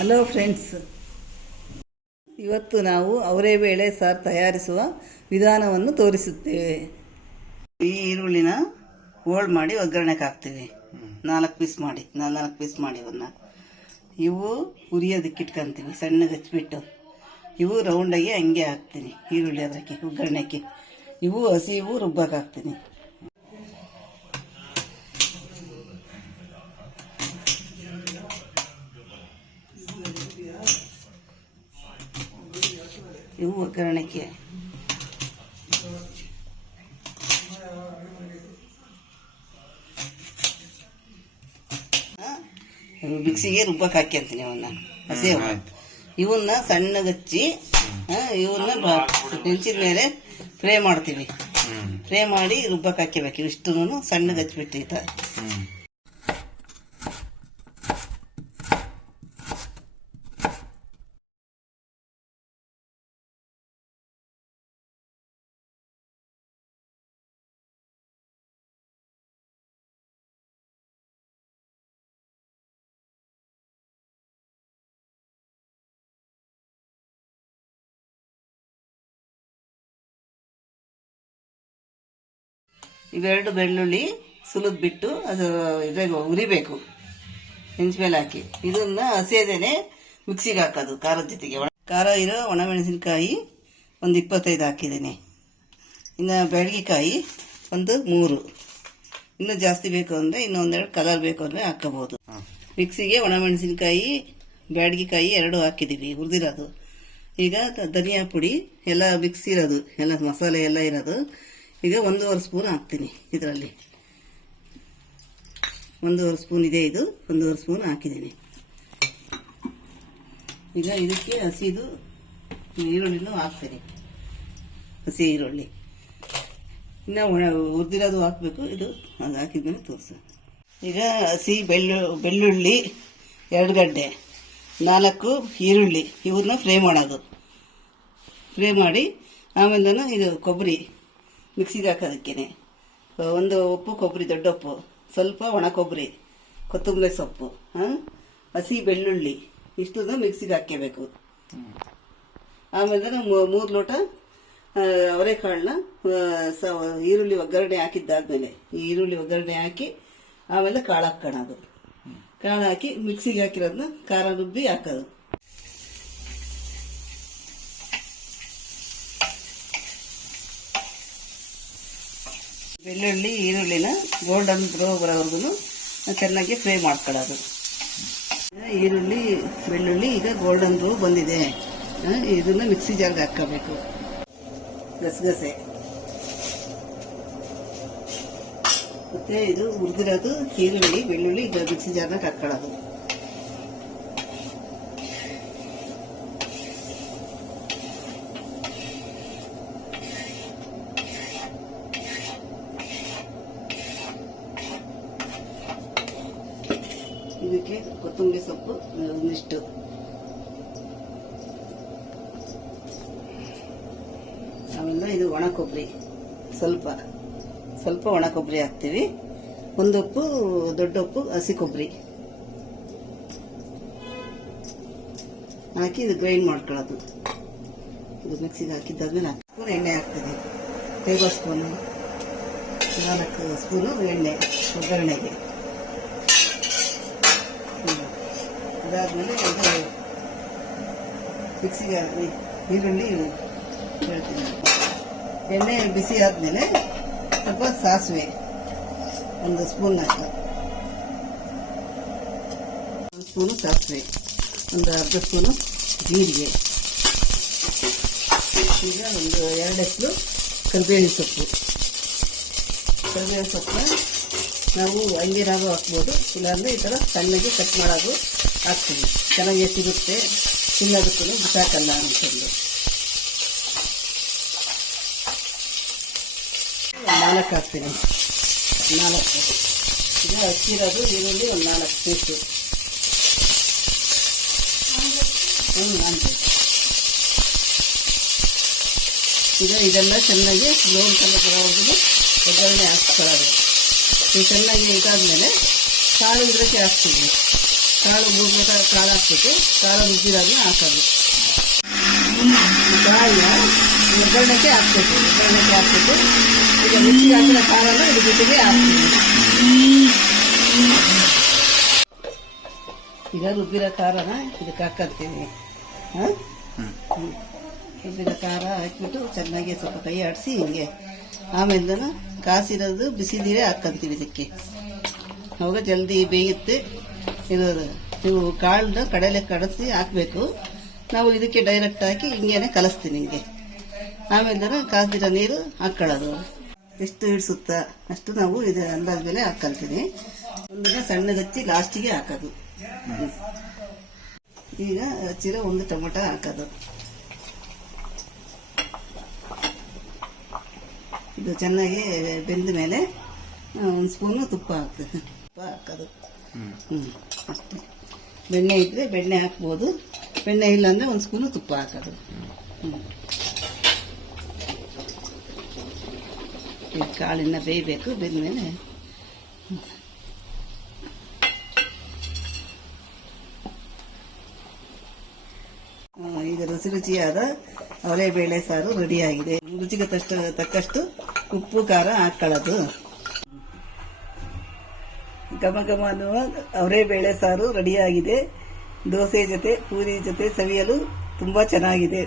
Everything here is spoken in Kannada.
ಹಲೋ ಫ್ರೆಂಡ್ಸ್, ಇವತ್ತು ನಾವು ಅವರೆಬೇಳೆ ಸಾರು ತಯಾರಿಸುವ ವಿಧಾನವನ್ನು ತೋರಿಸುತ್ತೇವೆ. ಈ ಈರುಳ್ಳಿನ ಹೋಲ್ಡ್ ಮಾಡಿ ಒಗ್ಗರಣೆಗೆ ಹಾಕ್ತೀವಿ. 4 ಪೀಸ್ ಮಾಡಿ ಅವನ್ನ ಇವು ಹುರಿಯೋದಕ್ಕೆ ಇಟ್ಕೊಂತೀವಿ. ಸಣ್ಣಗೆ ಹಚ್ಬಿಟ್ಟು ಇವು ರೌಂಡಾಗಿ ಹಂಗೆ ಹಾಕ್ತೀನಿ. ಈರುಳ್ಳಿ ಅದಕ್ಕೆ ಒಗ್ಗರಣೆಗೆ ಇವು ಹಸಿ ಇವು ರುಬ್ಬಕ್ಕೆ ಹಾಕ್ತೀನಿ. ಇವು ಒಗ್ಗರಣೆಗೆ ಮಿಕ್ಸಿಗೆ ರುಬ್ಬಕ್ಕೆ ಹಾಕ್ಯಂತೀನಿ. ಅವನ್ನ ಹಸಿ ಇವನ್ನ ಸಣ್ಣಗೆ ಹಚ್ಚಿ ಇವನ್ನ ಹೆಂಚಿನ ಮೇಲೆ ಫ್ರೈ ಮಾಡ್ತೀವಿ. ಫ್ರೈ ಮಾಡಿ ರುಬ್ಬಕ್ಕೆ ಹಾಕ್ಯಬೇಕು. ಇಷ್ಟು ಸಣ್ಣಗೆ ಹಚ್ಬಿಟ್ಟಿರ್ತ. ಇವೆರಡು ಬೆಳ್ಳುಳ್ಳಿ ಸುಲಿದ್ಬಿಟ್ಟು ಅದು ಇದ್ರಾಗ ಉರಿಬೇಕು. ಹೆಂಚ ಮೇಲೆ ಹಾಕಿ ಇದನ್ನ ಹಸಿಯದೇನೆ ಮಿಕ್ಸಿಗೆ ಹಾಕೋದು. ಖಾರದ ಜೊತೆಗೆ ಖಾರ ಇರೋ ಒಣಮೆಣಸಿನ್ಕಾಯಿ ಒಂದು 25 ಹಾಕಿದ್ದೀನಿ. ಇನ್ನು ಬೆಳಗಿಕಾಯಿ ಒಂದು 3. ಇನ್ನೂ ಜಾಸ್ತಿ ಬೇಕು ಅಂದರೆ ಇನ್ನೊಂದೆರಡು ಕಲರ್ ಬೇಕು ಅಂದರೆ ಹಾಕೋಬಹುದು. ಮಿಕ್ಸಿಗೆ ಒಣಮೆಣಸಿನ್ಕಾಯಿ ಬ್ಯಾಡಗಿಕಾಯಿ 2 ಹಾಕಿದ್ದೀವಿ ಹುರಿದಿರೋದು. ಈಗ ಧನಿಯಾ ಪುಡಿ ಎಲ್ಲ ಮಿಕ್ಸ್ ಇರೋದು, ಎಲ್ಲ ಮಸಾಲೆ ಎಲ್ಲ ಇರೋದು. ಈಗ 1.5 ಸ್ಪೂನ್ ಹಾಕ್ತೀನಿ. ಇದರಲ್ಲಿ 1.5 ಸ್ಪೂನ್ ಇದೆ. ಇದು 1.5 ಸ್ಪೂನ್ ಹಾಕಿದ್ದೀನಿ. ಈಗ ಇದಕ್ಕೆ ಹಸಿದು ಈರುಳ್ಳಿನೂ ಹಾಕ್ತೀನಿ. ಹಸಿ ಈರುಳ್ಳಿ ಇನ್ನು ಹುರಿದಿರೋದು ಹಾಕಬೇಕು. ಇದು ಅದು ಹಾಕಿದ್ಮೇಲೆ ತೋರಿಸ. ಈಗ ಹಸಿ ಬೆಳ್ಳುಳ್ಳಿ 2 ಗಡ್ಡೆ, 4 ಈರುಳ್ಳಿ ಇವನ್ನ ಫ್ರೈ ಮಾಡೋದು. ಫ್ರೈ ಮಾಡಿ ಆಮೇಲೆ ಇದು ಕೊಬ್ಬರಿ ಮಿಕ್ಸಿಗೆ ಹಾಕೋದಕ್ಕೇನೆ ಒಂದು ಉಪ್ಪು, ಕೊಬ್ಬರಿ ದೊಡ್ಡ ಉಪ್ಪು, ಸ್ವಲ್ಪ ಒಣ ಕೊಬ್ಬರಿ, ಕೊತ್ತಂಬರಿ ಸೊಪ್ಪು, ಹಸಿ ಬೆಳ್ಳುಳ್ಳಿ ಇಷ್ಟನ್ನು ಮಿಕ್ಸಿಗೆ ಹಾಕ್ಕೋಬೇಕು. ಆಮೇಲೆ 3 ಲೋಟ ಅವರೆಕಾಳನ್ನ ಈರುಳ್ಳಿ ಒಗ್ಗರಣೆ ಹಾಕಿದ್ದಾದ್ಮೇಲೆ ಈರುಳ್ಳಿ ಒಗ್ಗರಣೆ ಹಾಕಿ ಆಮೇಲೆ ಕಾಳು ಹಾಕೋಣದು. ಕಾಳು ಹಾಕಿ ಮಿಕ್ಸಿಗೆ ಹಾಕಿರೋದನ್ನ ಖಾರ ರುಬ್ಬಿ ಹಾಕೋದು. ಬೆಳ್ಳುಳ್ಳಿ ಈರುಳ್ಳಿನ ಗೋಲ್ಡನ್ ಬ್ರೌ ಬರೋವರೆಗೂ ಚೆನ್ನಾಗಿ ಫ್ರೈ ಮಾಡ್ಕೊಳ್ಳೋದು. ಈರುಳ್ಳಿ ಬೆಳ್ಳುಳ್ಳಿ ಈಗ ಗೋಲ್ಡನ್ ಬ್ರೌ ಬಂದಿದೆ. ಇದನ್ನ ಮಿಕ್ಸಿ ಜಾರ್ಗೆ ಹಾಕೋಬೇಕು. ಗಸಗಸೆ ಮತ್ತೆ ಇದು ಹುರಿದಿರೋದು ಈರುಳ್ಳಿ ಬೆಳ್ಳುಳ್ಳಿ ಈಗ ಮಿಕ್ಸಿ ಜಾರ್ನಾಗ ಹಾಕೊಳ್ಳೋದು. ಇದಕ್ಕೆ ಕೊತ್ತಂಬರಿ ಸೊಪ್ಪು ಒಂದಿಷ್ಟು, ಆಮೇಲೆ ಇದು ಒಣ ಕೊಬ್ಬರಿ ಸ್ವಲ್ಪ ಒಣ ಕೊಬ್ಬರಿ ಹಾಕ್ತೀವಿ. 1 ಉಪ್ಪು ದೊಡ್ಡ ಉಪ್ಪು ಹಸಿ ಕೊಬ್ಬರಿ ಹಾಕಿ ಇದು ಗ್ರೈಂಡ್ ಮಾಡ್ಕೊಳ್ಳೋದು. ಇದು ಮಿಕ್ಸಿಗೆ ಹಾಕಿದ್ದಾದ್ಮೇಲೆ ಸ್ಪೂನ್ ಎಣ್ಣೆ ಹಾಕ್ತೀನಿ. ಟೇಬಲ್ ಸ್ಪೂನು 4 ಸ್ಪೂನು ಎಣ್ಣೆ ಒಗ್ಗರಣೆಗೆ. ಅದಾದ್ಮೇಲೆ ಇದು ಮಿಕ್ಸಿಗೆ ಈರುಳ್ಳಿ ಹೇಳ್ತೀನಿ. ಎಣ್ಣೆ ಬಿಸಿ ಆದಮೇಲೆ ಸ್ವಲ್ಪ ಸಾಸಿವೆ 1 ಸ್ಪೂನ್ ಹಾಕಿ, 1 ಸ್ಪೂನು ಸಾಸಿವೆ, ಒಂದು ಅರ್ಧ ಸ್ಪೂನು ಜೀರಿಗೆ, ಈಗ ಒಂದು 2 ಎಸ್ಲು ಕರಿಬೇವಿನ ಸೊಪ್ಪು. ಕರಿಬೇವಿನ ಸೊಪ್ಪನ್ನ ನಾವು ಹಂಗೆ ನಾವು ಹಾಕ್ಬೋದು, ಇಲ್ಲಾಂದರೆ ಈ ಥರ ಸಣ್ಣಗೆ ಕಟ್ ಮಾಡೋದು ಹಾಕ್ತೀವಿ. ಚೆನ್ನಾಗಿ ಸಿಗುತ್ತೆ, ತಿನ್ನೋದಕ್ಕೂ ಬಿಸಾಕಲ್ಲ ಅಂತಂದು. 4 ಹಾಕ್ತೀನಿ. 4 ಈಗ ಹಚ್ಚಿರೋದು ಈರುಳ್ಳಿ ಒಂದು 4 ಪೀಸು. ಈಗ ಇದೆಲ್ಲ ಚೆನ್ನಾಗಿ ಬ್ರೌನ್ ಕಲರ್ ಬರೋವರೆಗೂ ಒಗ್ಗರಣೆ ಹಾಕ್ಕೊಳ್ಳೋದು. ಇದು ಚೆನ್ನಾಗಿ ಇದಾದ್ಮೇಲೆ ಕಾಳು ಇದಕ್ಕೆ ಹಾಕ್ತೀವಿ. ಕಾಳು 3 ಲೋಟ ಕಾಳು ಹಾಕ್ಬೇಕು. ಕಾಳು ರುಬ್ಬಿದಾದ್ಮೇಲೆ ಹಾಕೋದು. ಕಾಳನ್ನ ಒಗ್ಗರಣೆಗೆ ಹಾಕ್ಬೇಕು. ಈಗ ಮಿಕ್ಸಿಗೆ ಹಾಕಿದ ಕಾಳನ್ನು ಇದ್ರ ಜೊತೆಗೆ ಹಾಕ್ತೀವಿ. ಈಗ ರುಬ್ಬಿರೋ ಖಾರನ ಇದಕ್ಕೆ ಹಾಕತ್ತೀನಿ. ರುಬ್ಬಿರೋ ಖಾರ ಹಾಕ್ಬಿಟ್ಟು ಚೆನ್ನಾಗಿ ಸ್ವಲ್ಪ ಕೈ ಆಡಿಸಿ ಹಿಂಗೆ ಆಮೇಲೆ ಕಾಸಿರೋದು ಬಿಸಿ ನೀರೇ ಹಾಕ್ಕಂತೀವಿ ಇದಕ್ಕೆ. ಅವಾಗ ಜಲ್ದಿ ಬೇಯುತ್ತೆ. ಇರೋದು ನೀವು ಕಾಳನ್ನ ಕಡಲೆ ಕಡಿಸಿ ಹಾಕಬೇಕು. ನಾವು ಇದಕ್ಕೆ ಡೈರೆಕ್ಟ್ ಹಾಕಿ ಹಿಂಗೇನೆ ಕಲಿಸ್ತೀನಿ ಹಿಂಗೆ. ಆಮೇಲೆ ಕಾಸಿರೋ ನೀರು ಹಾಕ್ಕೊಳ್ಳೋದು. ಎಷ್ಟು ಹಿಡಿಸುತ್ತಾ ಅಷ್ಟು ನಾವು ಇದು ಅಂದಾಜ್ ಮೇಲೆ ಹಾಕ್ಕಂತೀನಿ. ಒಂದಿನ ಸಣ್ಣಗಚ್ಚಿ ಲಾಸ್ಟಿಗೆ ಹಾಕೋದು. ಈಗ ಹಚ್ಚಿರೋ 1 ಟೊಮೊಟೊ ಹಾಕೋದು. ಇದು ಚೆನ್ನಾಗಿ ಬೆಂದ ಮೇಲೆ 1 ಸ್ಪೂನು ತುಪ್ಪ ಹಾಕೋದು. ಅಷ್ಟೇ. ಬೆಣ್ಣೆ ಇದ್ರೆ ಬೆಣ್ಣೆ ಹಾಕ್ಬೋದು. ಬೆಣ್ಣೆ ಇಲ್ಲ ಅಂದರೆ 1 ಸ್ಪೂನು ತುಪ್ಪ ಹಾಕೋದು. ಈ ಕಾಳಿನ ಬೇಯಬೇಕು. ಬೆಂದಮೇಲೆ ಈಗ ರುಚಿಯಾದ ಅವರೆಬೇಳೆ ಸಾರು ರೆಡಿಯಾಗಿದೆ. ರುಚಿಗೆ ತಕ್ಕಷ್ಟು ಉಪ್ಪು ಖಾರ ಹಾಕೊಳ್ಳೋದು. ಘಮ ಘಮ ಅನ್ನುವ ಅವರೆಬೇಳೆ ಸಾರು ರೆಡಿಯಾಗಿದೆ. ದೋಸೆ ಜೊತೆ ಪೂರಿ ಜೊತೆ ಸವಿಯಲು ತುಂಬ ಚೆನ್ನಾಗಿದೆ.